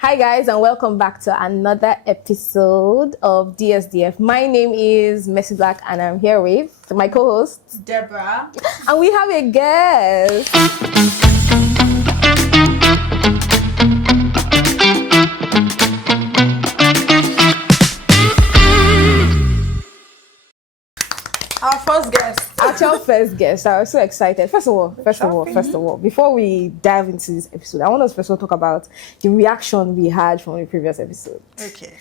Hi guys, and welcome back to another episode of DSDF. My name is Messi Black and I'm here with my co-host Deborah. And we have a guest. Our first guest. Our first guest. I was so excited. First of all, before we dive into this episode, I want us first of all talk about the reaction we had from the previous episode. Okay.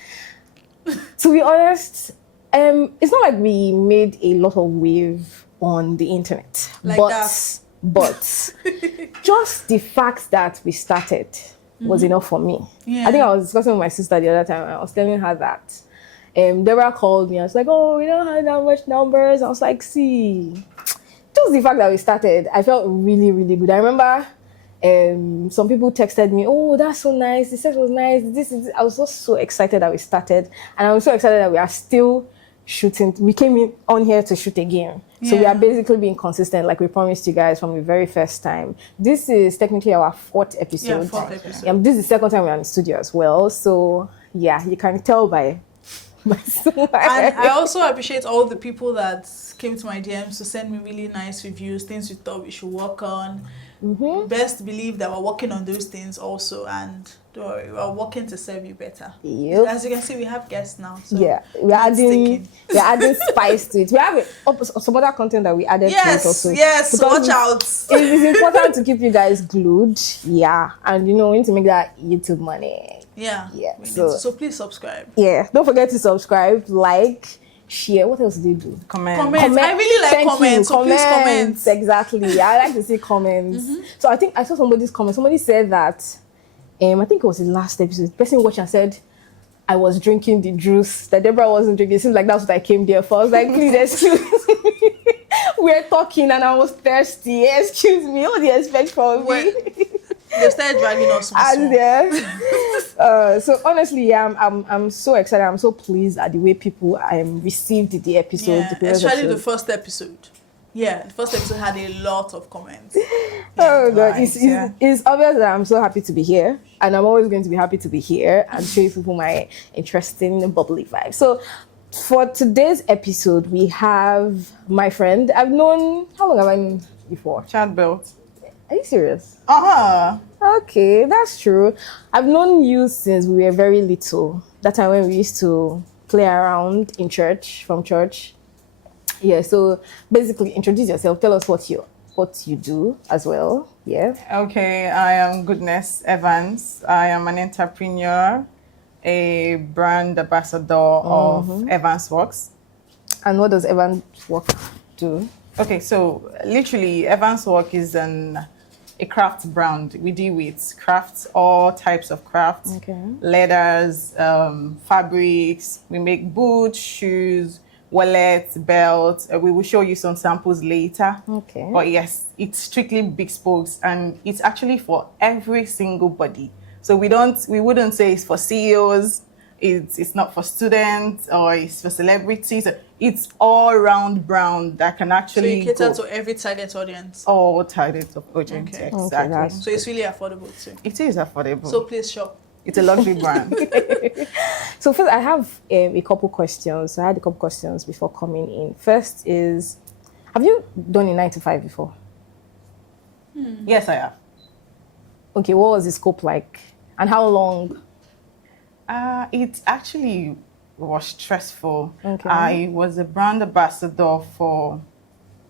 To be honest, it's not like we made a lot of wave on the internet. Like but, that. But just the fact that we started was enough for me. Yeah. I think I was discussing with my sister the other time. I was telling her that Deborah called me. I was like, oh, we don't have that much numbers. I was like, see, just the fact that we started, I felt really, really good. I remember some people texted me, oh, that's so nice. The sex was nice. I was just so excited that we started. And I was so excited that we are still shooting. We came on here to shoot again. Yeah. So we are basically being consistent, like we promised you guys from the very first time. This is technically our fourth episode. Yeah, fourth episode. This is the second time we're in the studio as well. So yeah, you can tell by and I also appreciate all the people that came to my DMs to send me really nice reviews, things we thought we should work on. Best believe that we're working on those things also, and don't worry, we're working to serve you better. Yep. As you can see, we have guests now. So yeah, we're adding spice to it. We have some other content that we added to it also. Yes, watch out. It is important to keep you guys glued. Yeah, and we need to make that YouTube money. Yeah. So please subscribe. Yeah, don't forget to subscribe, like, share. What else do you do? Comment. I really like comments. So please comment. Exactly. I like to see comments. So I think I saw somebody's comment. Somebody said that I think it was the last episode. The person watched and said I was drinking the juice that Deborah wasn't drinking. It seems like that's what I came there for. I was like, please excuse me. We're talking and I was thirsty. Excuse me. What do you expect from me? They started dragging us. So honestly, I'm so excited. I'm so pleased at the way people received the episode. Yeah, especially the first episode. Yeah, the first episode had a lot of comments. Oh God, it's obvious that I'm so happy to be here, and I'm always going to be happy to be here and show people my interesting, bubbly vibe. So for today's episode, we have my friend. How long have I known before? Chad Belt. Are you serious? Okay, that's true. I've known you since we were very little. That time when we used to play around in church, from church. Yeah, so basically introduce yourself. Tell us what you do as well. Yeah. Okay, I am Goodness Evans. I am an entrepreneur, a brand ambassador of Evans Works. And what does Evans Works do? Okay, so literally Evans Work is a craft brand. We deal with crafts, all types of crafts, leathers, fabrics. We make boots, shoes, wallets, belts. We will show you some samples later. Okay. But yes, it's strictly big spokes and it's actually for every single body. So we wouldn't say it's for CEOs, it's not for students or it's for celebrities. It's all round brand that can actually So you cater to every target audience? All target of audience, exactly. Okay, so it's really affordable too? It is affordable. So please shop. It's a luxury brand. So first, I have a couple questions. I had a couple questions before coming in. First is, have you done a 9-to-5 before? Yes, I have. Okay, what was the scope like? And how long? It actually was stressful. Okay. I was a brand ambassador for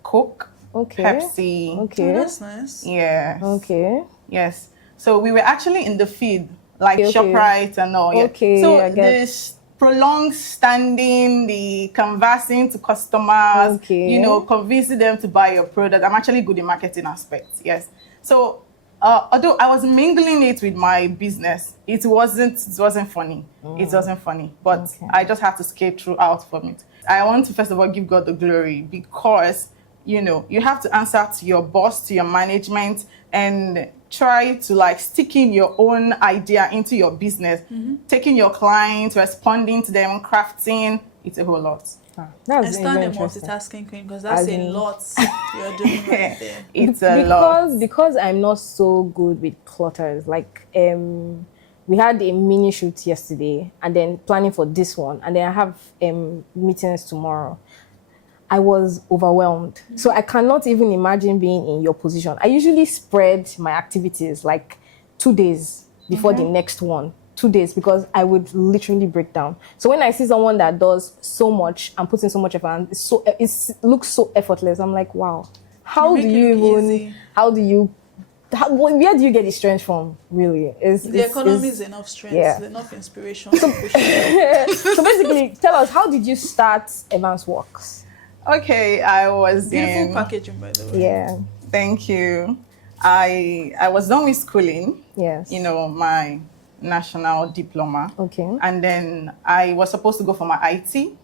Coke, Pepsi. Okay. Oh, that's nice. Yes. Okay. Yes. So we were actually in the field, like ShopRite and all. Yeah. Okay. So this prolonged standing, the conversing to customers, convincing them to buy your product. I'm actually good in marketing aspects. Yes. So although I was mingling it with my business, it wasn't funny. It wasn't funny, but I just had to skate throughout from it. I want to first of all give God the glory because you have to answer to your boss, to your management, and try to stick in your own idea into your business, taking your clients, responding to them, crafting. It's a whole lot. That's I stand a multitasking queen because that's a lot you're doing right there. It's a lot. Because I'm not so good with clutters. Like we had a mini shoot yesterday, and then planning for this one, and then I have meetings tomorrow. I was overwhelmed. So I cannot even imagine being in your position. I usually spread my activities like 2 days before the next one. 2 days, because I would literally break down. So when I see someone that does so much and puts in so much effort, and it looks so effortless, I'm like, wow. Where do you get the strength from, really? The economy is enough strength, enough inspiration. So basically, tell us, how did you start Evans Works? Okay, I was beautiful packaging, by the way. Yeah. Thank you. I was done with schooling. Yes. You know, my national diploma. Okay. And then I was supposed to go for my IT.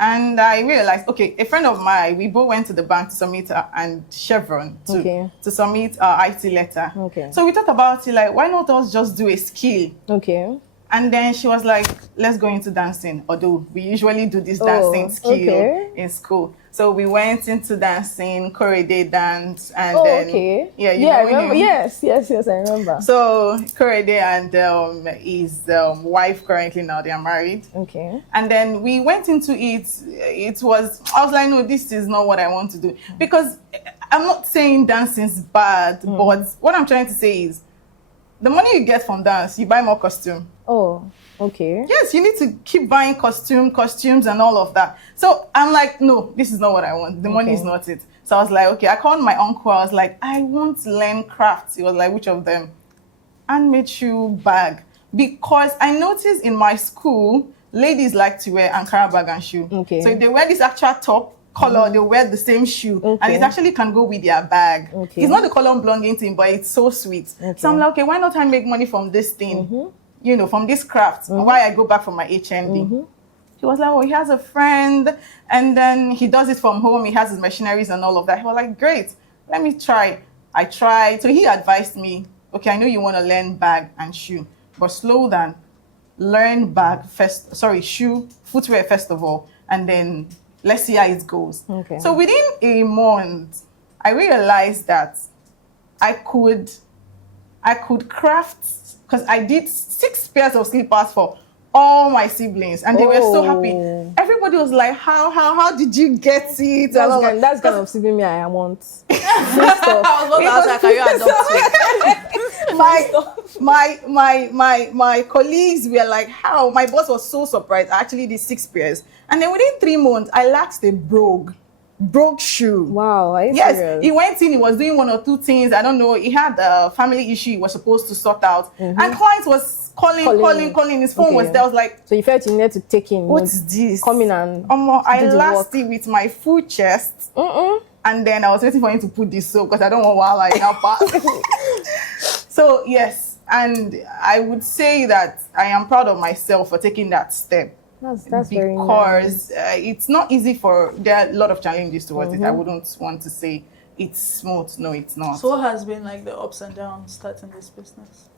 And I realized, okay, a friend of mine, we both went to the bank to submit and Chevron to submit our IT letter. Okay. So we thought about it, like, why not us just do a skill? Okay. And then she was like, let's go into dancing. Although we usually do this dancing skill in school. So we went into dancing, Korede dance, and then I remember. Yes, I remember. So Korede and his wife currently now they are married. Okay. And then we went into it. I was like, no, this is not what I want to do, because I'm not saying dancing's bad, but what I'm trying to say is, the money you get from dance, you buy more costume. Oh, okay. Yes, you need to keep buying costumes and all of that. So I'm like, no, this is not what I want. The money is not it. So I was like, okay, I called my uncle. I was like, I want to learn crafts. He was like, which of them? Handmade shoe bag. Because I noticed in my school, ladies like to wear Ankara bag and shoe. Okay. So if they wear this actual top color, they wear the same shoe. And it actually can go with their bag. Okay. It's not the color belonging thing, but it's so sweet. Okay. So I'm like, okay, why not I make money from this thing? You know, from this craft, why I go back for my HND. He was like, oh, he has a friend, and then he does it from home. He has his machineries and all of that. He was like, great, let me try. I tried. So he advised me, okay, I know you want to learn bag and shoe, but slow down. Learn bag first, shoe, footwear first of all, and then let's see how it goes. Okay. So within a month, I realized that I could craft, because I did 6 pairs of slippers for all my siblings, and they were so happy. Everybody was like, how did you get it? That's kind of sibling I want. My colleagues were like, how? My boss was so surprised. I actually did 6 pairs. And then within 3 months, I lacked a brogue shoe. Wow, are you yes, serious? He went in, he was doing 1 or 2 things. I don't know. He had a family issue he was supposed to sort out. And client was calling. His phone was there. I was like, so you felt you needed to take in. What's this? Come in and I last it with my full chest. And then I was waiting for him to put this soap because I don't want while I now pass. So yes, and I would say that I am proud of myself for taking that step. That's very nice. Because it's not easy there are a lot of challenges towards it. I wouldn't want to say it's smooth. No, it's not. So what has been like the ups and downs starting this business?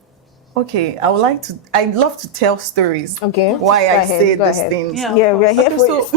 Okay, I'd love to tell stories. Okay. Why I say these things. Yeah, we're here for you.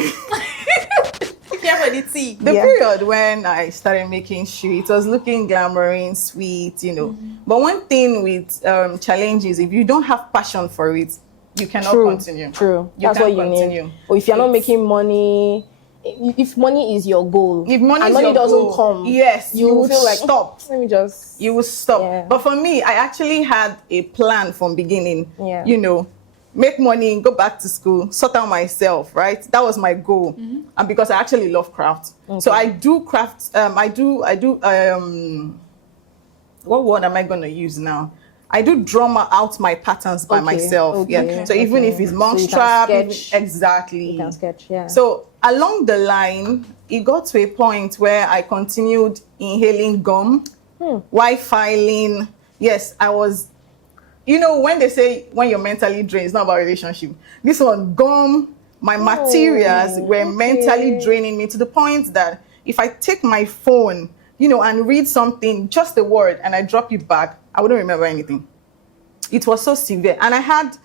The period when I started making shoe, it was looking glamorous, sweet, you know. But one thing with challenges, if you don't have passion for it, you cannot continue. True. That's what you need. Or if you're not making money, if money is your goal, if money doesn't come, yes, you will feel like stop. Let me just. You will stop. Yeah. But for me, I actually had a plan from beginning. Yeah. You know, make money, go back to school, sort out myself. Right. That was my goal, and because I actually love craft, so I do craft. I do. What word am I going to use now? I do drum out my patterns by myself. Yeah. So even if it's monk strap, exactly. You can sketch. Yeah. So along the line, it got to a point where I continued inhaling gum, while filing. Yes, I was. You know, when they say when you're mentally drained, it's not about relationship. This one, gum, my materials were mentally draining me to the point that if I take my phone, you know, and read something, just a word, and I drop it back, I wouldn't remember anything. It was so severe. And I had,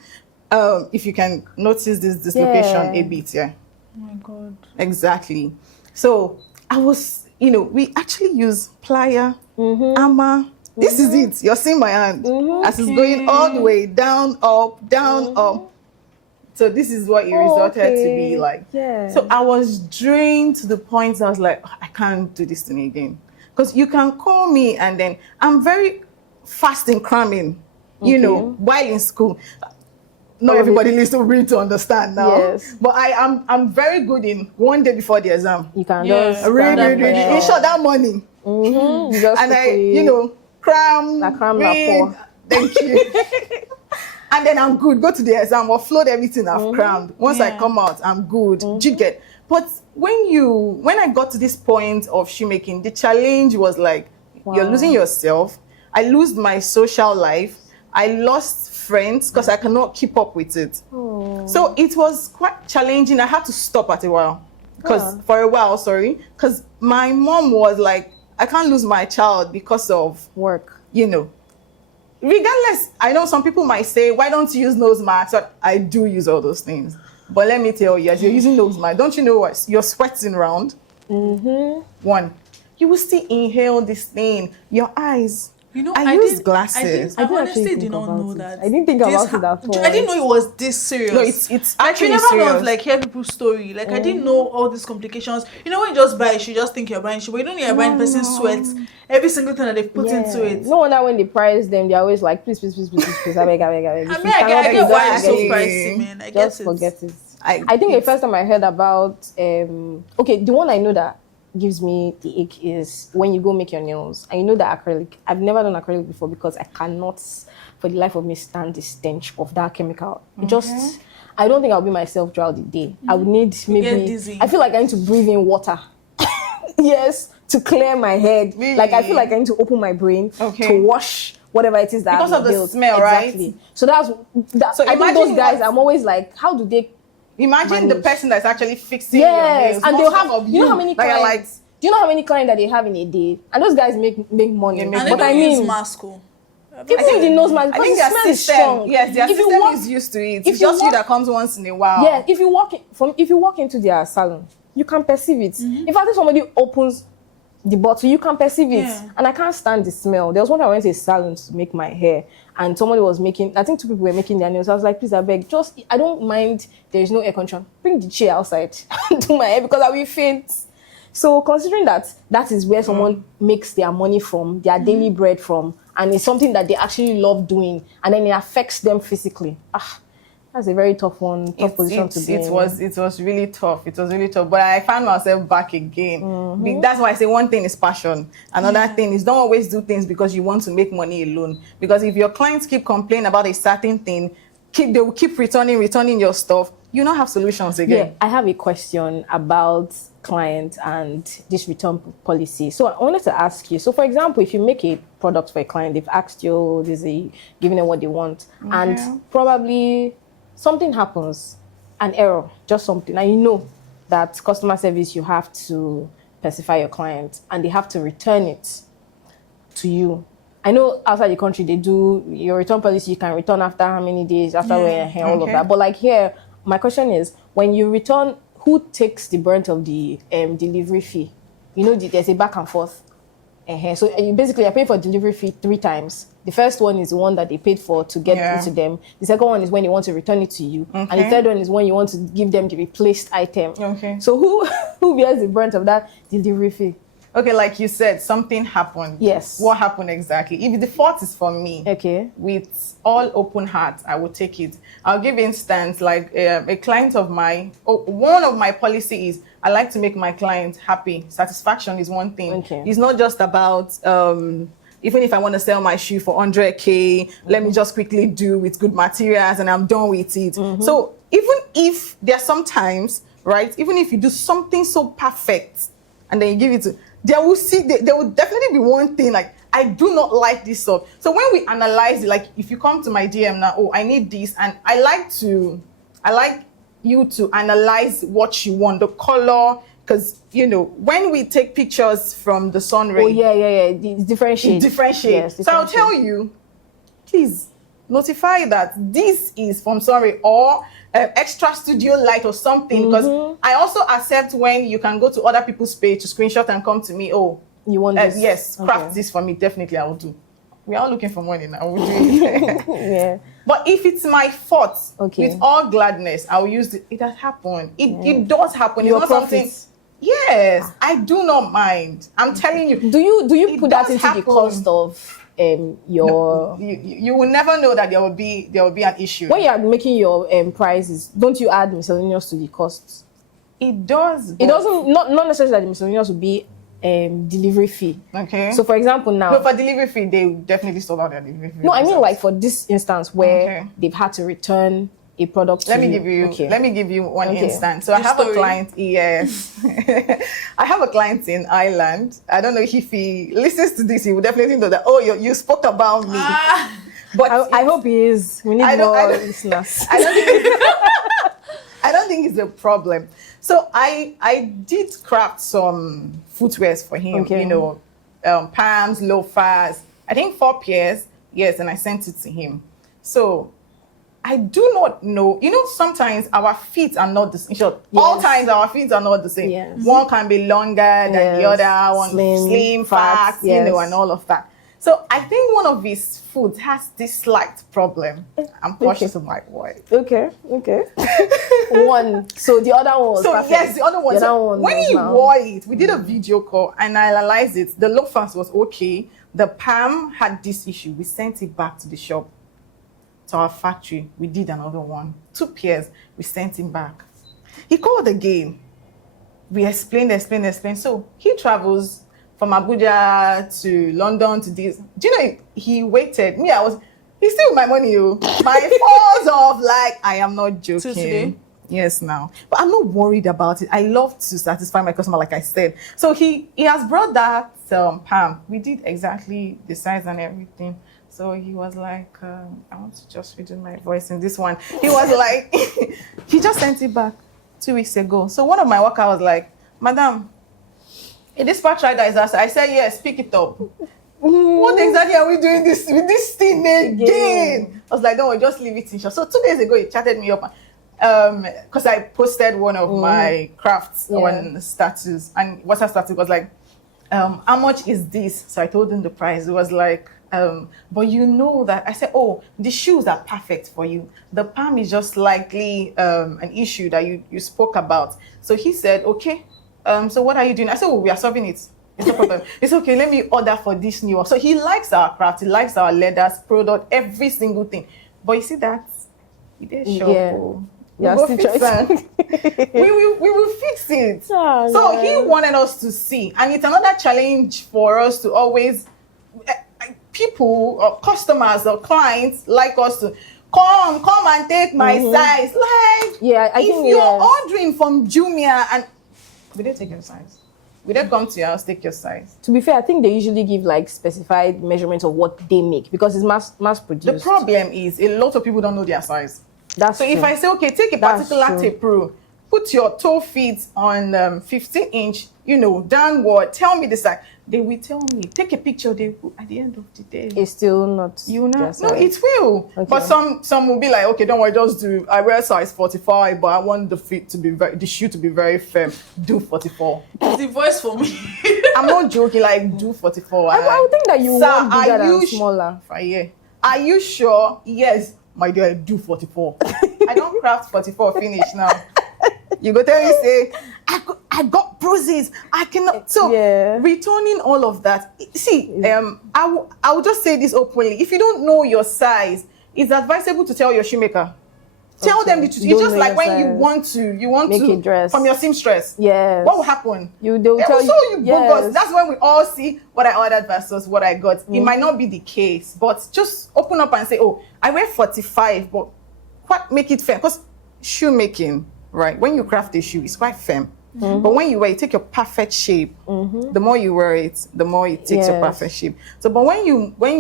if you can notice this dislocation a bit, Oh my God. Exactly. So I was, you know, we actually use plier, hammer, This is it. You're seeing my hand as it's going all the way down, up, down, up. So this is what it resulted to be like. Yeah. So I was drained to the point I was like, I can't do this thing again. Because you can call me and then I'm very fast in cramming, you know, while in school. Not everybody needs to read to understand now. Yes. But I'm very good in one day before the exam. You can Yeah. just Really. In short, that morning. You just And I, you know, cram, read. Thank you. And then I'm good. Go to the exam, offload everything I've crammed. Once I come out, I'm good. Do you get? But when I got to this point of shoemaking, the challenge was like, you're losing yourself. I lose my social life. I lost friends because I cannot keep up with it. So it was quite challenging. I had to stop at a while. For a while, because my mom was like, I can't lose my child because of work. You know, regardless, I know some people might say, why don't you use nose masks? So I do use all those things. But let me tell you, as you're using nose mask, don't you know what? You're sweating around. One, you will still inhale this thing. Your eyes. You know, I use glasses. I honestly did not know that. I didn't think about it at all. I didn't know it was this serious. No, it's like, actually you never serious. know, like, hear people's story. Like, I didn't know all these complications. You know, when you just buy it, you just think you're buying shit, but you don't know you're buying person sweats. Every single thing that they've put into it. No wonder when they price them, they're always like, please, I beg. I mean, I get why it's so pricey, man. I just get it. forget it. I think the first time I heard about, the one I know that gives me the ache is when you go make your nails and you know that acrylic. I've never done acrylic before because I cannot for the life of me stand the stench of that chemical. I don't think I'll be myself throughout the day. I would need maybe, I feel like I need to breathe in water. Yes, to clear my head. Really? Like I feel like I need to open my brain to wash whatever it is that because of the built. smell, exactly. right? So that's so I think those guys, I'm always like, how do they imagine manage? The person that's actually fixing your nails. And they'll have, you know how many clients, like, do you know how many clients that they have in a day? And those guys make money. And but they don't I mean, use mask. Even the nose mask, I think because the smell is strong. Yes, their system is used to it. It's just you that comes once in a while. Yeah, if you walk into their salon, you can perceive it. In fact, if somebody opens the bottle, you can perceive it. And I can't stand the smell. There was one time I went to a salon to make my hair, and somebody was making, I think 2 people were making their nails. I was like, please, I beg, I don't mind there is no air condition. Bring the chair outside and do my hair because I will faint. So considering that is where someone makes their money from, their daily bread from, and it's something that they actually love doing, and then it affects them physically. That's a very tough position to be in. It was really tough. It was really tough. But I found myself back again. That's why I say one thing is passion. Another thing is don't always do things because you want to make money alone. Because if your clients keep complaining about a certain thing, they will keep returning your stuff. You don't have solutions again. Yeah, I have a question about clients and this return policy. So I wanted to ask you, so for example, if you make a product for a client, they've asked you, giving them what they want, and probably something happens, an error, just something, and you know that customer service, you have to pacify your client and they have to return it to you. I know outside the country, they do your return policy, you can return after how many days, after wearing hair, all of that. But like here, my question is, when you return, who takes the brunt of the delivery fee? You know, there's a back and forth. So you basically are paying for delivery fee 3 times. The first one is the one that they paid for to get it to them. The second one is when they want to return it to you. And the third one is when you want to give them the replaced item. So who bears the brunt of that delivery fee? Okay, like you said, something happened. Yes. What happened exactly? If the fault is for me, with all open heart, I will take it. I'll give instance, like a client of mine, one of my policy is I like to make my client happy. Satisfaction is one thing. It's not just about, even if I want to sell my shoe for 100K, let me just quickly do with good materials and I'm done with it. So even if there are sometimes, right, even if you do something so perfect and then you give it to, there will definitely be one thing like, I do not like this stuff. So when we analyze it, like if you come to my DM now, I need this, and I like you to analyze what you want, the color, because you know when we take pictures from the sun ray. It's different shades. Yes, so I'll tell you, please notify that this is from sun ray or extra studio light or something, because I also accept when you can go to other people's page to screenshot and come to me, you want this? Yes, craft this for me, definitely I will do. We are all looking for money now. We'll do it. Yeah. But if it's my fault, Okay. with all gladness, I'll use it. It has happened. It does happen. Your It's not something. profits. Yes, I do not mind. I'm telling you. Do you It put that does into happen. the cost of your You will never know that there will be an issue. when you are making your prices? Don't you add miscellaneous to the costs? It does. It doesn't not necessarily that the miscellaneous will be delivery fee. Okay. So for example now, No, for delivery fee, they definitely sold out their delivery fee. no, I mean themselves. like for this instance where Okay. they've had to return a product. Let to me give you. Okay. Let me give you one Okay. instance. So I Your have a story. client. Yes, I have a client in Ireland. I don't know if he listens to this. He will definitely know that. Oh, you spoke about me. But I hope he is. We need I don't- more I don't- listeners. I don't think I don't think it's a problem. So I did craft some footwears for him. Okay. You know, palms, loafers. I think 4 pairs. Yes, and I sent it to him. So I do not know. You know, sometimes our feet are not the same. In short, all Yes. times our feet are not the same. Yes. One can be longer than the Yes. other. One slim, fat, you know, yes. and all of that. So I think one of his foot has this slight problem. I'm cautious of my word. Okay. One. So the other one was So perfect. yes, the other one. The So other one when was he now- wore it, we did a video call and I analyzed it. The loafers was okay. The palm had this issue. We sent it back to the shop, to our factory. We did another one. 2 pairs. We sent him back. He called again. We explained. So he travels from Abuja to London to this. Do you know he waited? Me, he's still with my money. My falls of like, I am not joking. Till today? Yes, now. But I'm not worried about it. I love to satisfy my customer, like I said. So he has brought that palm. We did exactly the size and everything. So he was like, I want to just redo my voice in this one. He was like, he just sent it back 2 weeks ago. So one of my workers was like, Madam, a dispatch rider is outside. I said, yes, pick it up. What exactly are we doing with this thing again? I was like, don't worry, just leave it in shop. So 2 days ago, he chatted me up because I posted one of my crafts on status, and what her status was like, how much is this? So I told him the price. It was like, but you know that I said, oh, the shoes are perfect for you. The palm is just likely an issue that you spoke about. So he said, okay. So what are you doing? I said, oh, we are solving it. It's no problem. It's okay. Let me order for this new one. So he likes our craft. He likes our leathers, product, every single thing. But you see that? He did shop. Yeah. Oh. Yeah, We'll still go fix trying it. we will fix it. Oh, So no. he wanted us to see. And it's another challenge for us to always, people or customers or clients like us to come and take my size. Like, Yeah, I if think you're yes. ordering from Jumia and we didn't take your size. We didn't come to your house, take your size. To be fair, I think they usually give like specified measurements of what they make because it's mass produced. The problem is a lot of people don't know their size. That's So if true. I say, okay, take a That's particular true. tape rule, put your toe feet on 15 inch, downward, tell me the size. They will tell me, take a picture, they will, at the end of the day. It's still not. You know, their no, size. it will. Okay. But some will be like, okay, don't worry, just do. I wear size 45, but I want the shoe to be very firm. Do 44. It's the voice for me. I'm not joking. Like, do 44. I would think that you Sir, want bigger are than you smaller. Yeah. Are you sure? Yes, my dear. Do 44. I don't craft 44 finish now. You go tell me say, I got bruises. I cannot. So Yeah. returning all of that. See, I will just say this openly. If you don't know your size, it's advisable to tell your shoemaker. Tell them the truth. Don't It's just know like your when you size. want Make to a dress. from your seamstress. Yes. What will happen? They will They will tell show you bogus. yes. That's when we all see what I ordered versus what I got. Mm-hmm. It might not be the case, but just open up and say, oh, I wear 45, but what make it firm? Because shoemaking, right? When you craft a shoe, it's quite firm. Mm-hmm. But when you wear it, take your perfect shape. The more you wear it, the more it takes your Yes. perfect shape. So, but when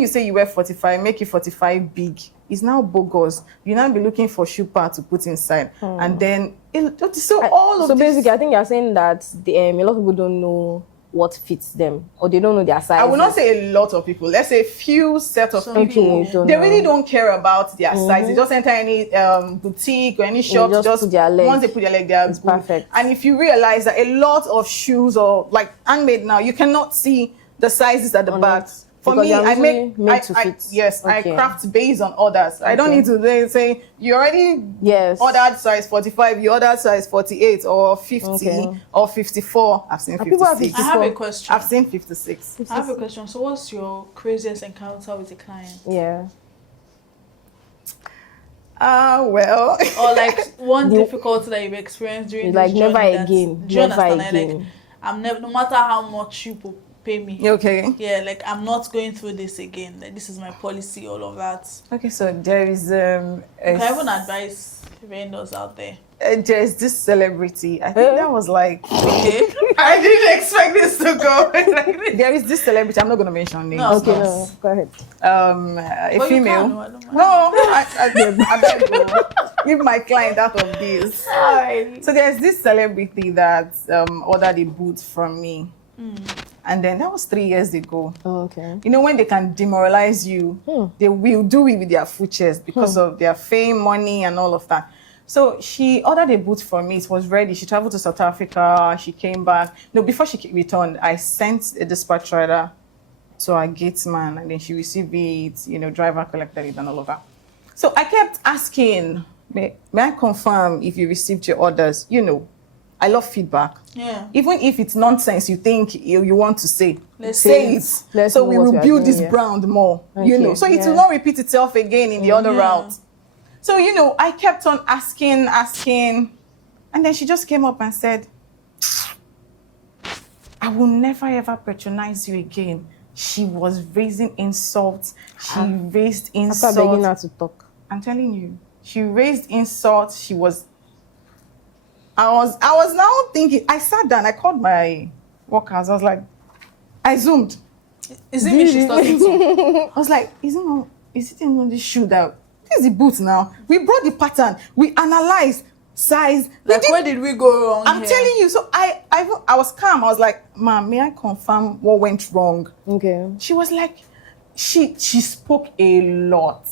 you say you wear 45, make it 45 big. It's now bogus. You now be looking for shoe part to put inside, and then all of So this. basically, I think you're saying that a lot of people don't know what fits them or they don't know their size. I will not say a lot of people. Let's say few set of Some people. people don't They know. really don't care about their size. They just enter any boutique or any shop. just put their leg. Once they put their leg, they are It's good. perfect. And if you realize that a lot of shoes or like handmade now, you cannot see the sizes at the back. For Because me, you're I usually make made to fit. yes, Okay. I craft based on orders. I don't Okay. need to say you already Yes. ordered size 45, you ordered size 48 or 50 Okay. or 54. I've seen And people have 56. I have a 54. question. I've seen 56. I have a question. So, what's your craziest encounter with a client? Yeah. Well, Or like one difficulty that you've experienced during Like this never journey again. do you Never understand? again. Like, I'm never, no matter how much you pay me. okay. Yeah, like I'm not going through this again. Like this is my policy, all of that. Okay, so there is Can I even advise vendors out there? there's this celebrity. I think that was like Okay. I didn't expect this to go. There is this celebrity. I'm not going to mention names. No. Okay, no, go ahead. A But you female. can, no, I don't mind. No, I beg you. Give my client out of this. Sorry. So there's this celebrity that ordered a boot from me. And then that was 3 years ago. Oh, okay. You know, when they can demoralize you, they will do it with their full chest because of their fame, money, and all of that. So she ordered a boot from me. It was ready. She traveled to South Africa. She came back. No, before she returned, I sent a dispatch rider to our gate man, and then she received it, you know, driver collected it and all of that. So I kept asking, may I confirm if you received your orders? You know, I love feedback. Yeah. Even if it's nonsense you think you want to say, Let's say say it. Let's So know we what will we are build doing, this yeah. brand more, you Okay, know. So it yeah. will not repeat itself again in the other Yeah. route. So, you know, I kept on asking. And then she just came up and said, I will never ever patronize you again. She was raising insults. She raised After begging insults. her to talk. I'm telling you, she raised insults. I was now thinking, I sat down, I called my workers. I was like, I zoomed. Is it me she's talking to? I was like, is it on this shoe that, this is the boot now. We brought the pattern. We analyzed size. Like, where did we go wrong? I'm here? telling you, so I was calm. I was like, ma'am, may I confirm what went wrong? Okay. She was like, she spoke a lot.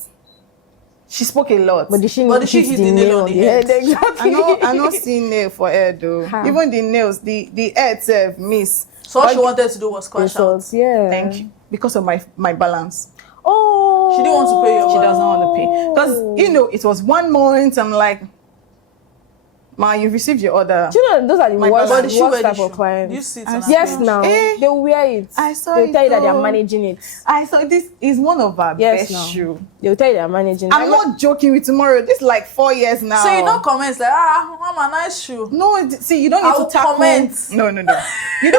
She spoke a lot. But did she But did she hit the nail on the head? Exactly. I not see nail for hair though. How? Even the nails, the hair itself miss. So what But- she wanted to do was crash out. Insults, yeah. Thank you. Because of my balance. Oh. She didn't want to pay your She money. doesn't want to pay. Because, you know, it was 1 month. I'm like, ma, you received your order. Do you know those are the My worst, balance. But did she worst wear the type of shoe? clients? Do you see it I on her see. Yes, page? now Eh. they'll wear it. I saw They'll it tell you that they though. are managing it. I saw this is one of our Yes, best now shoe. they'll tell you they are managing. I'm not joking with tomorrow. This is like 4 years now. So you don't comment like, mama, nice shoe. No, see, you don't need I will to tackle. comment. No. You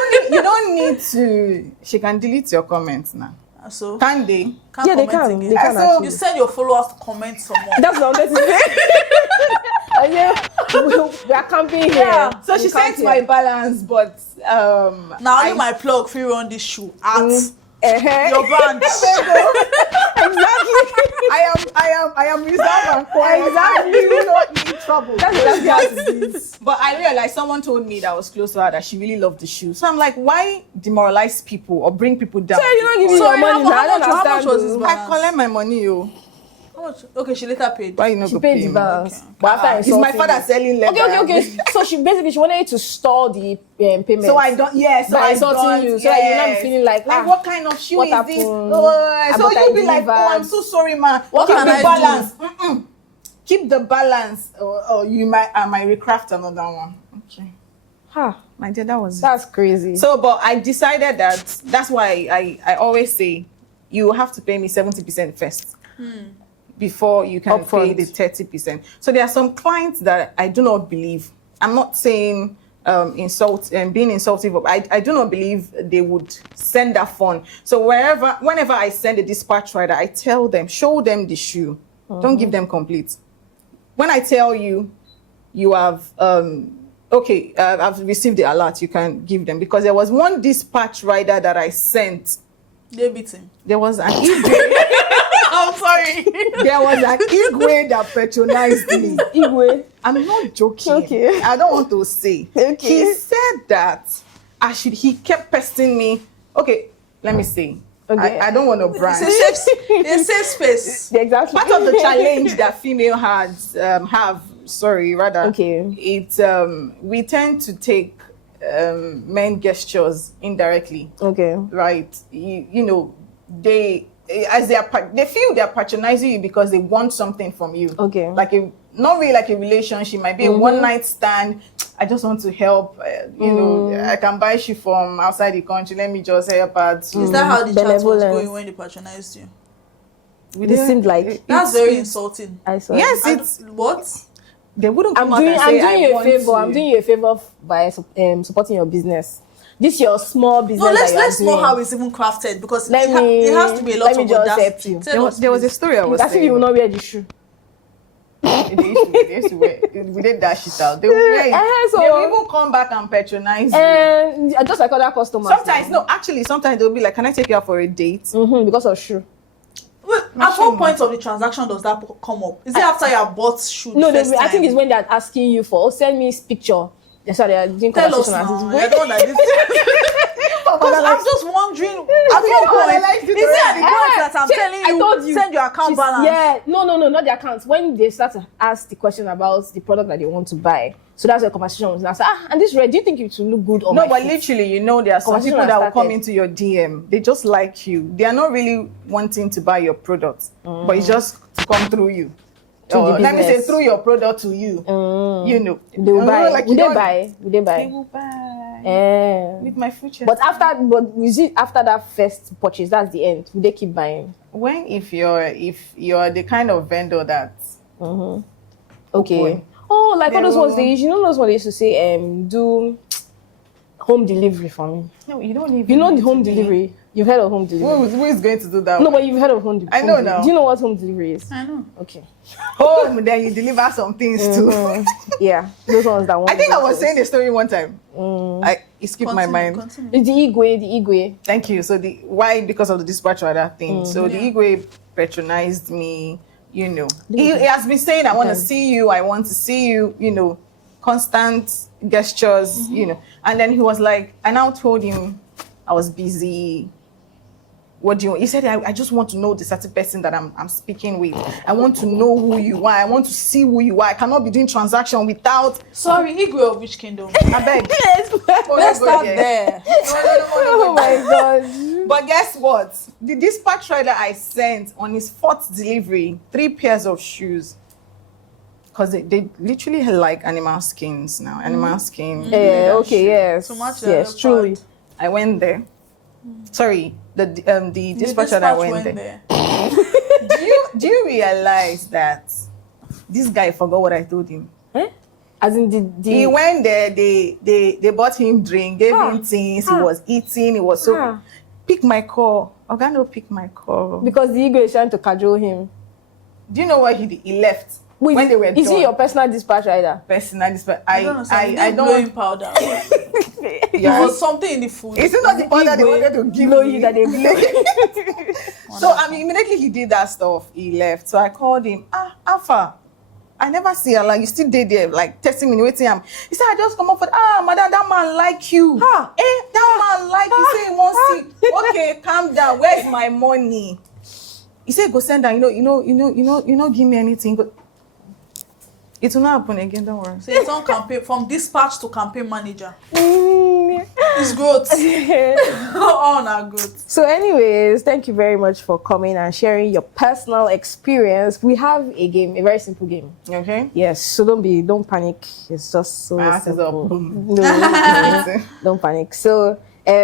don't need to. She can delete your comments now. So Can they? can't Yeah, they comment can. again. They can So- actually. You send your followers to comment some more. That's what I'm going to say. And yeah, we are camping here. Yeah. So We she camp sent my here. balance, but Now only my plug free run this shoe at your brand. Exactly. I am reserved and quiet. Exactly. I do not need trouble. That's how it is. But I realized someone told me that was close to her that she really loved the shoe. So I'm like, why demoralize people or bring people down? So you don't give me So your money now. I don't how much understand. was this though. bag? I collect my money, yo. How much? Okay, she later paid. Why you not She go paid pay the me? balance. Okay. But after Is my insulting father you. selling leather? Okay. So she wanted you to store the payment. So I don't, yes. By insulting you, so that you'll not be feeling like, what kind of shoe what is happened? this? I So thought I you'll be like, delivered. oh, I'm so sorry, man. What Keep can the I do? balance. Mm-mm. Keep the balance. Or you might, I might recraft another one. Okay. Ha, My dear, that was it. that's crazy. So, but I decided that's why I always say you have to pay me 70% first before you can pay Upfront. the 30%. So there are some clients that I do not believe. I'm not saying insult and being insultive. But I do not believe they would send that phone. So whenever I send a dispatch rider, I tell them, show them the shoe. Don't give them complete. When I tell you, you have I've received the alert, you can give them, because there was one dispatch rider that I sent. They beat him. There was an Igwe. I'm sorry. There was an Igwe that patronized me. Igwe. I'm not joking. Okay. I don't want to say. Okay. He said that he kept pestering me. Okay, let me say. Okay. I don't want to brand. It's a safe space. Exactly. Part of the challenge that female Okay. we tend to take men gestures indirectly, Okay. right? You know, they feel they're patronizing you because they want something from you. Okay. Like not really like a relationship, might be a one night stand. I just want to help. You know, I can buy you from outside the country. Let me just help out. Is that how the chat was going when they patronized you? It seemed like that's very insulting. I saw. Yes, it's what? They wouldn't come I'm doing you a favor. to. I'm doing you a favor by supporting your business. This your small business. No, let's know how it's even crafted, because it has to be a lot of audacity. There was a story I was saying. As if you will not wear the shoe. They used to wear. We did dash it out. They will wear it. So, they will even come back and patronize you. And just like other customers. Sometimes they'll be like, "Can I take you out for a date?" Because of shoe. Well, at what point of the transaction does that come up? Is it after you have bought shoe? No, I think it's when they're asking you for, send me this picture. That's why they are doing Tell us now. I don't know because I'm just wondering. At what point? Is it at the point that I'm telling you? I told you. Send your account balance. Yeah, no, not the account. When they start to ask the question about the product that they want to buy, so that's the conversation was. And I said, and this red, do you think it will look good on my No, but feet? literally, there are some people that will come into your DM. They just like you. They are not really wanting to buy your product, but it's just to come through you. Let me say through your product to you. They will buy. Would they buy? They will buy. With my future. But after that first purchase, that's the end. Will they keep buying? When if you're the kind of vendor that okay. Open, oh, like all those ones they those ones they used to say do home delivery for me. No, you don't even. You know the home delivery. You've heard of home delivery. Who is going to do that? No, but you've heard of home delivery. I know now. Do you know what home delivery is? I know. Okay. Home, then you deliver some things too. Yeah, those ones that want. I think I was saying the story one time. It skipped my mind. Continue. It's the Igwe. Thank you. So why? Because of the dispatch rider thing. So the Igwe patronized me. He has been saying, I want to see you. I want to see you. Constant gestures. And then he was like, I now told him I was busy. What do you want? He said, I just want to know the certain person that I'm speaking with. I want to know who you are. I want to see who you are. I cannot be doing transaction without. Sorry, Igwe of which kingdom? I beg. Let's start there. No. Oh my God. But guess what? The dispatch rider I sent on his 4th delivery, 3 pairs of shoes. Because they literally like animal skins now. Animal skin. Yeah, okay, yes. So much yes, truly. I went there. Sorry, the dispatcher that went there. Do you realize that this guy forgot what I told him? As in he went there, they bought him drink, gave him things, he was eating, he was so pick my call. Organo pick my call. Because the ego is trying to cajole him. Do you know what he did? He left. Wait, when they were is done. He your personal dispatch rider? Personal dispatch. I don't blowing powder. Yeah. Was something in the food. It's not the powder they wanted to give you that they blow. So immediately he did that stuff, he left. So I called him. Alpha, I never see her. Like you still did there, like testing me, waiting. He said I just come up for madam, that man like you. That man like you. Say he wants to. Okay, calm down. Where's my money? He said go send her. Give me anything. But it will not happen again, don't worry. So it's on campaign, from dispatch to campaign manager. It's growth. All our growth. So anyways, thank you very much for coming and sharing your personal experience. We have a game, a very simple game. Okay. Yes, so don't panic. It's just so My ass is up. simple. No, don't panic. So the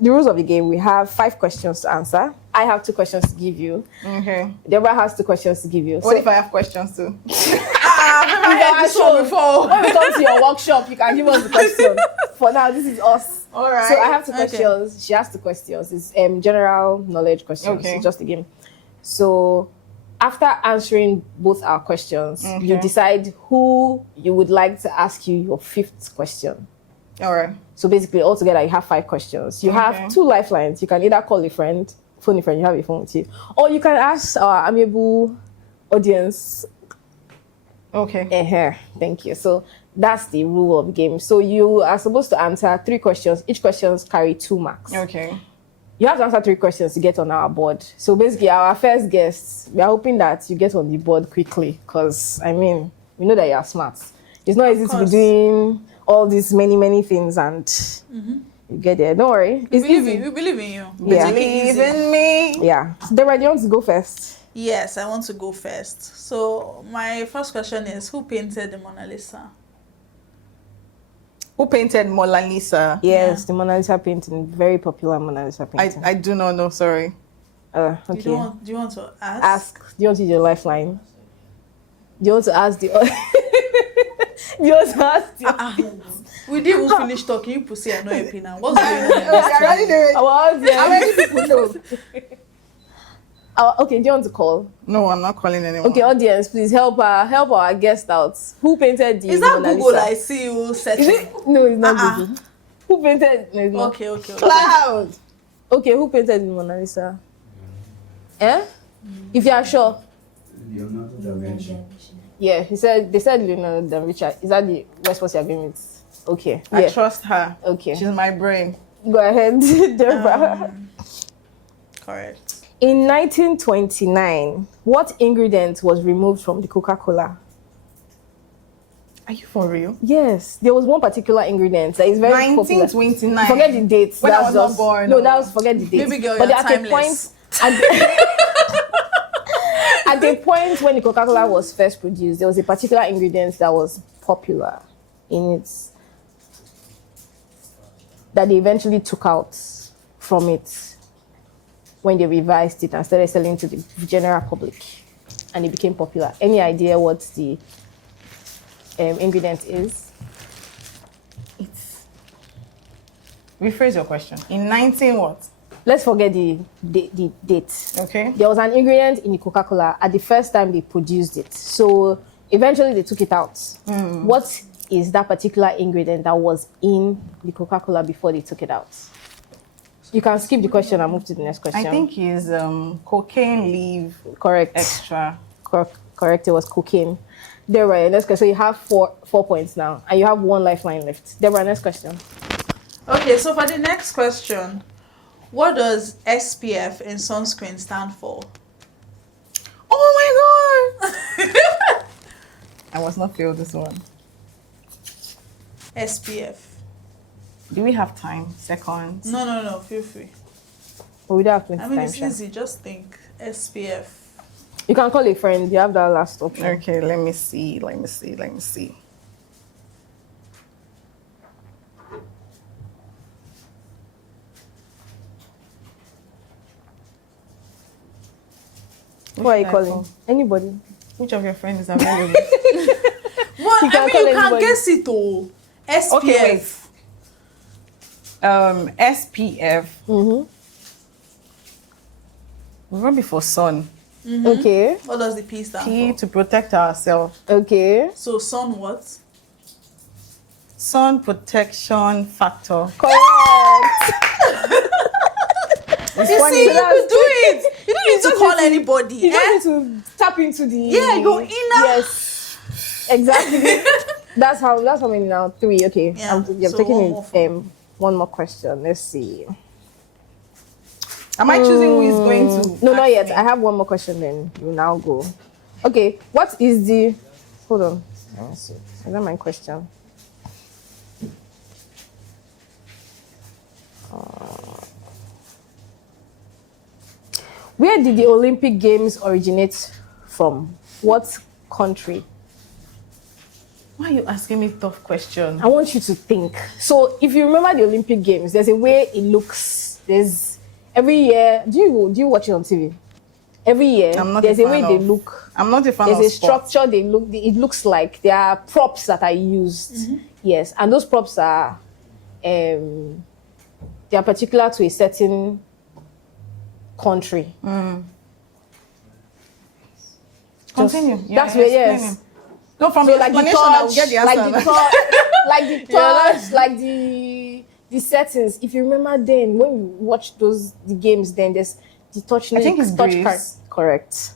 rules of the game, we have 5 questions to answer. I have 2 questions to give you. Okay. Deborah has 2 questions to give you. What if I have questions too? I've never heard this one before. When we come to your workshop, you can give us the question. For now, this is us. All right. So I have 2 questions. She has 2 questions. It's general knowledge questions. Okay. It's just a game. So after answering both our questions, you decide who you would like to ask you your 5th question. All right. So basically, altogether, you have 5 questions. You have 2 lifelines. You can either call a friend, phone a friend, you have a phone with you, or you can ask our amiable audience. Okay. Thank you. So that's the rule of the game. So you are supposed to answer 3 questions. Each question carry 2 marks. Okay. You have to answer 3 questions to get on our board. So basically, our first guest, we are hoping that you get on the board quickly, because we know that you are smart. It's not easy to be doing all these many things and You get there. Don't worry. It's easy. We believe in you. Yeah. Believe in me. Yeah. Deborah, do you want to go first? Yes, I want to go first. So my first question is, who painted the Mona Lisa? Who painted Mona Lisa? Yes, the Mona Lisa painting. Very popular Mona Lisa painting. I do not know, sorry. Okay. Do you want to ask? Ask. Do you want to use your lifeline? Do you want to ask the... do you want to ask the... We didn't even finish talking. You pussy are not happy now. What's going on? How many people know? Okay, do you want to call? No, I'm not calling anyone. Okay, audience, please help our guest out. Who painted the Is that Mona Google? Lisa? I see you Is searching. it? No, it's not Google. Who painted? No, it's not. Okay. Cloud. Okay, who painted the Mona Lisa? Eh? If you are sure. Leonardo da Vinci. Yeah, they said Leonardo da Vinci. Is that the response you're giving with? Okay. I Yeah. trust her. Okay. She's my brain. Go ahead, Deborah. Correct. In 1929, what ingredient was removed from the Coca-Cola? Are you for real? Yes, there was one particular ingredient that is very popular. 1929. Forget the date. When I That's was not born. No, that was forget the date. Baby girl, but you're at timeless. at the point when the Coca-Cola was first produced, there was a particular ingredient that was popular in it that they eventually took out from it when they revised it and started selling to the general public, and it became popular. Any idea what the ingredient is? Rephrase your question. In 19 what? Let's forget the date. Okay. There was an ingredient in the Coca-Cola at the first time they produced it. So eventually they took it out. What is that particular ingredient that was in the Coca-Cola before they took it out? You can skip the question and move to the next question. I think it's cocaine leaf correct. extra. Correct. It was cocaine. Deborah, next question. So you have four points now, and you have one lifeline left. Deborah, next question. Okay, so for the next question, what does SPF in sunscreen stand for? Oh my god! I was not failed this one. SPF. Do we have time? Seconds? No, feel free. Well, we don't have plenty I mean, time. it's Sha. easy. Just think. SPF. You can call a friend. You have that last option. Okay, let me see. Who are you should I calling? call? Anybody. Which of your friends is available? Well, You can you call can anybody. guess it all. SPF. Okay, wait. SPF. Will be for sun. Okay. What does the P stand P for? to protect ourselves. Okay. So sun what? Sun protection factor. Correct. You see, you could do it. You don't need to call anybody. You just need to tap into the your inner. Yes. Exactly. that's how many now? 3. Okay. Yeah, You're so taking one it. more for One more question. Let's see. Am I choosing who is going to? No, not ask yet. me? I have one more question. Then you now go. Okay. What is the? Hold on. Let me see. Is that my question? Where did the Olympic Games originate from? What country? Why are you asking me tough questions? I want you to think. So, if you remember the Olympic Games, there's a way it looks. There's every year. Do you watch it on TV? Every year, I'm not there's a a way fan they of- look. I'm not a fan There's of a sports. structure. It looks like there are props that are used. Yes, and those props are, they are particular to a certain country. Continue. That's where yes. explaining. No, from So the like the explanation, I'll touch, get the like answer. the touch, like the touch, like the settings. If you remember, then when we watched the games, then there's the touch. I think it's touch Greece. Correct.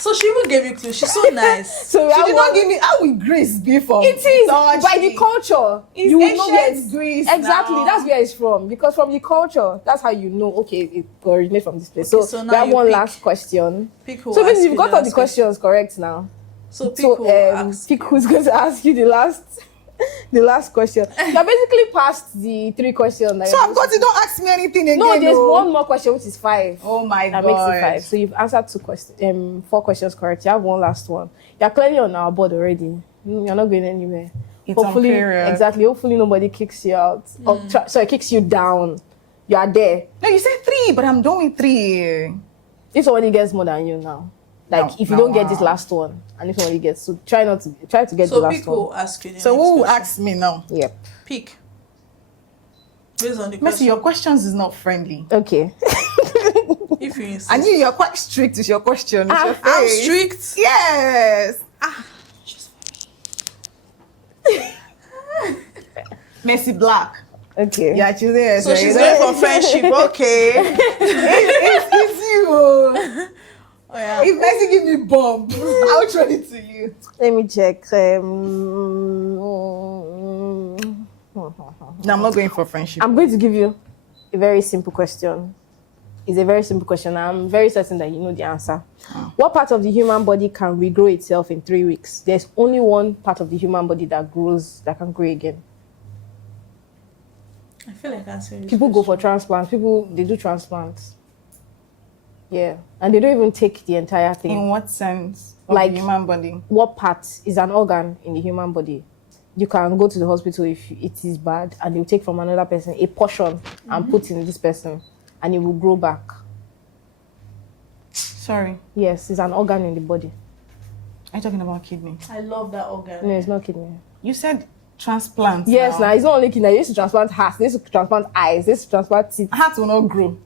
So she even gave you clues. She's so nice. So She that did was- not give me. How will Greece be from? It is Touch by the me. culture. It's You will know where ancient it's Greece exactly. now. That's where it's from. Because from the culture, that's how you know. Okay, it originates from this place. Okay, so so we now have you one pick. last question. Pick who So ask basically, you you've got the all the last questions correct now. So pick So who ask pick who's going to ask you the last. The last question. You're basically past the 3 questions. So I've got to don't ask me anything again. No, there's one more question, which is 5. Oh my That god. makes it 5. So you've answered 2 questions, 4 questions correct. You have one last one. You're clearly on our board already. You're not going anywhere. It's hopefully, on period. exactly. Hopefully nobody kicks you out. Or sorry, kicks you down. You are there. No, you said 3, but I'm done with 3. If somebody gets more than you now, like No, if you no, don't get this last one, and if somebody gets, so try to get the So last people one. ask you. the So next who will question. ask me now? Yep. Pick. Based on the Messi, question. your questions is not friendly. Okay. If you insist. I knew you're quite strict with your question. With your I'm face. strict. Yes. Messi Black. Okay. Yeah, she's there. So she's going for friendship. Okay. It's you. Oh, yeah. If Messi give me bomb, I'll throw it to you. Let me check. No, I'm not going for friendship. I'm going to give you a very simple question. It's a very simple question. I'm very certain that you know the answer. What part of the human body can regrow itself in 3 weeks? There's only one part of the human body that can grow again. I feel like answering this People go question. for transplants. They do transplants. Yeah. And they don't even take the entire thing. In what sense? Of Like- the human body. What part is an organ in the human body? You can go to the hospital if it is bad, and they'll take from another person a portion and put in this person, and it will grow back. Sorry. Yes, it's an organ in the body. Are you talking about kidney? I love that organ. No, it's not kidney. You said transplant. Yes, now it's not only kidney. They used to transplant heart, they used to transplant eyes, they used to transplant teeth. Heart will not grow.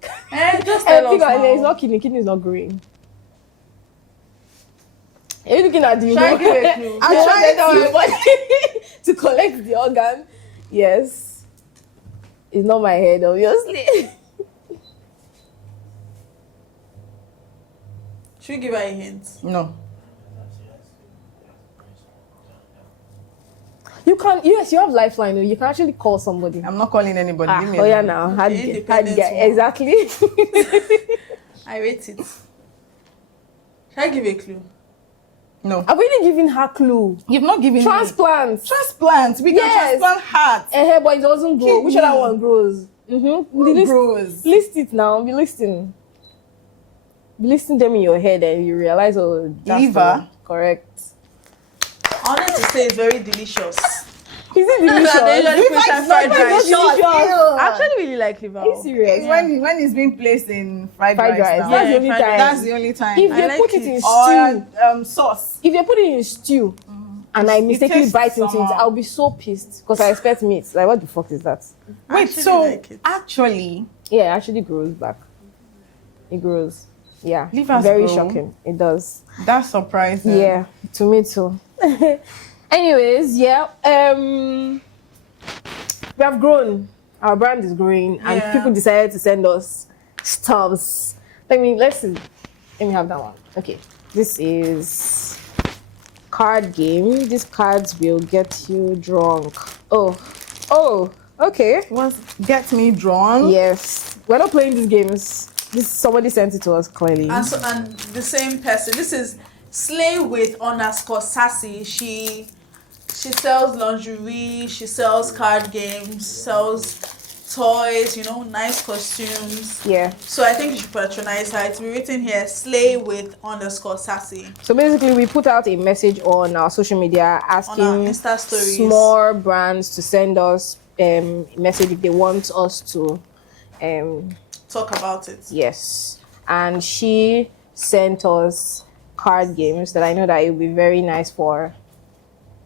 Just tell us It's now. not kidney. Kidney is not growing. Are you looking at the Try give a clue. I'm trying trying to body to collect the organ. Yes. It's not my head, obviously. Should we give her a hint? No. You can, yes, you have lifeline. You can actually call somebody. I'm not calling anybody. Leave me Oh yeah, alone. now. The independent one. Exactly. I rate it. Should I give a clue? No. I've already given her clue. You've not given me. Transplants. Transplant. We can Yes. transplant heart. But it doesn't grow. Which Kidney. other one grows? Who grows? List it now. Be listening. Be listening them in your head, and you realize, oh, that's Liver. the one. Correct. I wanted to say it's very delicious. Is it delicious? They usually put Liver in is fried not rice. delicious. I actually really like liver. Are you serious? It's when it's being placed in fried Fried rice. now. That's the Yeah, only fried time. rice. That's the only time. If I they like put it it. in Or stew, sauce. if they put it in stew, and I mistakenly tastes bite into it, somehow. I'll be so pissed because I expect meat. Like, what the fuck is that? I Wait, actually so like it. actually, Yeah, it actually grows back. It grows. Yeah. Livers Very grow? shocking. It does. that's surprising. Yeah, to me too. Anyways, yeah. We have grown. Our brand is growing, and Yeah. people decided to send us stuffs. Let's see. Let me have that one. Okay. This is card game. These cards will get you drunk. Oh, okay. What gets me drawn? Yes. We're not playing these games. Somebody sent it to us clearly. And the same person. This is Slay with _sassy. She sells lingerie, she sells card games, sells toys, nice costumes. Yeah. So I think you should patronize her. It's written here, Slay with _sassy. So basically, we put out a message on our social media On our asking Insta stories. small brands to send us a message if they want us to. Talk about it. Yes. And she sent us card games that I know that it would be very nice for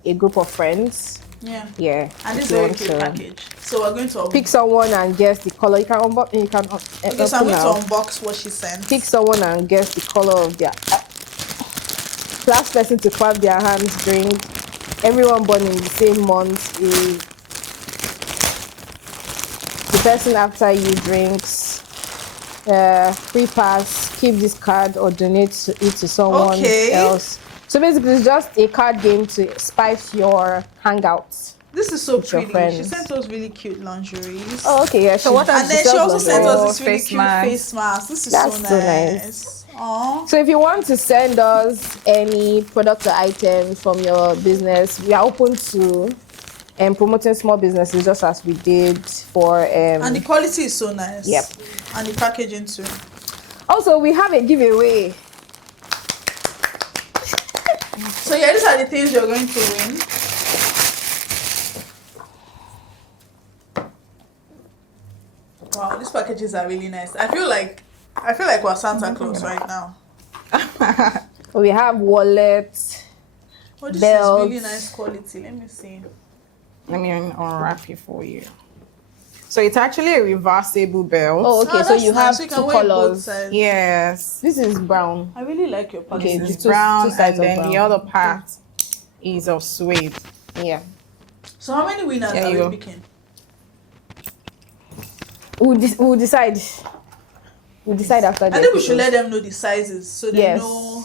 a group of friends. Yeah. Yeah. And this if you very want cute to package. So we're going to pick someone and guess the color. You can unbox. You can okay, so I'm open going now. to unbox what she sent. Pick someone and guess the color of their last person to clap their hands drink. Everyone born in the same month is the person after you drinks. Free pass. Keep this card or donate it to someone Okay. else. So basically, it's just a card game to spice your hangouts. This is so With your pretty. friends. She sent us really cute lingeries. Oh, okay, yeah. So what And then she also sent us this really face cute mask. face mask. This is That's so so nice. Aww. So if you want to send us any product or items from your business, we are open to promoting small businesses just as we did for And the quality is so nice. Yep. And the packaging too. Also, we have a giveaway. So yeah, these are the things you're going to win. Wow, these packages are really nice. I feel like we're Santa Claus right now. We have wallets. Oh, this belts. is really nice quality. Let me see. Let me unwrap it for you. So it's actually a reversible belt. Oh, okay. Ah, So that's you nice. have So you two can wear it both colors. sides. Yes. This is brown. I really like your Okay, packaging. It's two brown, sides and of then the brown. other part is of suede. Yeah. So how many winners There are you we go. picking? We'll decide. We'll decide after. I think we should let them know the sizes so they Yes. know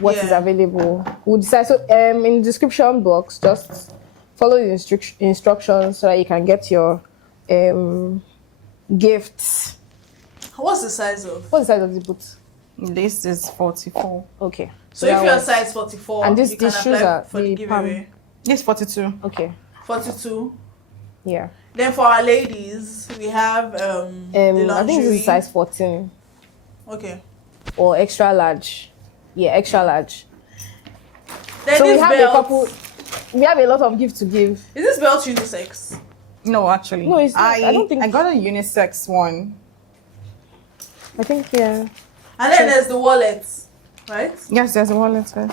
what is yeah. available. We'll decide. So in the description box, just follow the instructions so that you can get your gifts. What's the size of? What's the size of the boot? This is 44. Okay. So if that you're was- size 44, And you these can shoes apply are for the the giveaway. This 42. Okay. 42. Yeah. Then for our ladies, we have the lingerie. I think this is size 14 Okay. or extra large. Yeah, extra large. Then So we this have belt. a couple. We have a lot of gifts to give. Is this belt unisex? No, actually. No, it's not. I don't think- I got a unisex one. I think yeah. And then there's the wallet, right? Yes, there's a wallet there.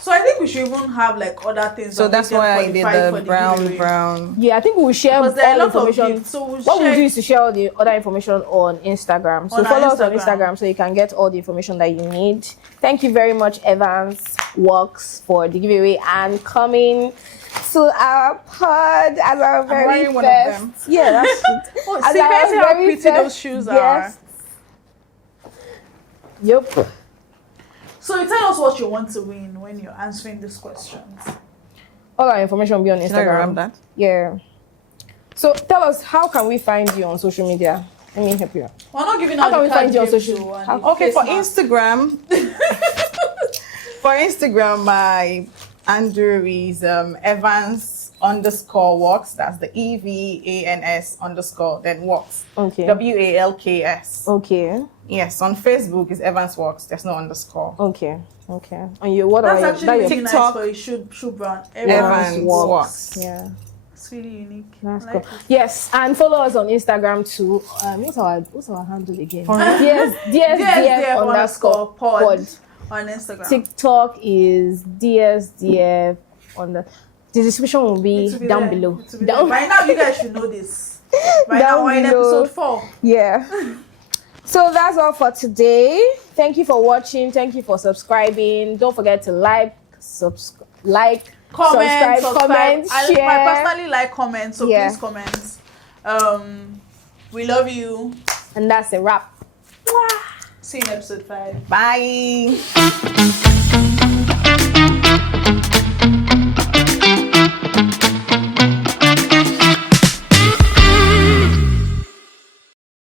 So I think we should even have like other things. So that that's make them why I did qualify for the brown, giveaway. brown. Yeah, I think we'll share all Because there are a the lot of information. gifts. So we'll What we'll share do is to share all the other information on Instagram. So On our follow us on Instagram. Instagram so you can get all the information that you need. Thank you very much, Evans Works, for the giveaway and coming to our pod as our very wearing first. one of them. Yeah, that's it. Oh, As see, our guys, see how very pretty first those shoes are. guest. Yep. So you tell us what you want to win when you're answering these questions. All our information will be on Should I grab Instagram. that? Yeah. So tell us, how can we find you on social media? Let me help you out. We're not giving How out can the we card find you on games, social- so, and how- the Okay, face for mask. Instagram. For Instagram, my Andrew is Evans_works. That's the EVANS_ then works. Okay. WALKS. Okay. Yes, on Facebook is Evans Works. There's no underscore. Okay. Okay. And you, what That's are actually your, really nice TikTok. for a shoe brand. Evans Everyone's Works. Yeah. It's really unique. That's I cool. like it. Yes, and follow us on Instagram too. What's our handle again? DSDF DSDF underscore pod pod. on Instagram. TikTok is DSDF on the description will be It will be down there. below. It will be Down, there. By now, you guys should know this. By Down now, we're in below. episode 4. yeah. So that's all for today. Thank you for watching. Thank you for subscribing. Don't forget to like, Comment, subscribe, subscribe. comment, I share. personally like comments, so Yeah. please comment. We love you. And that's a wrap. See you in episode 5. Bye.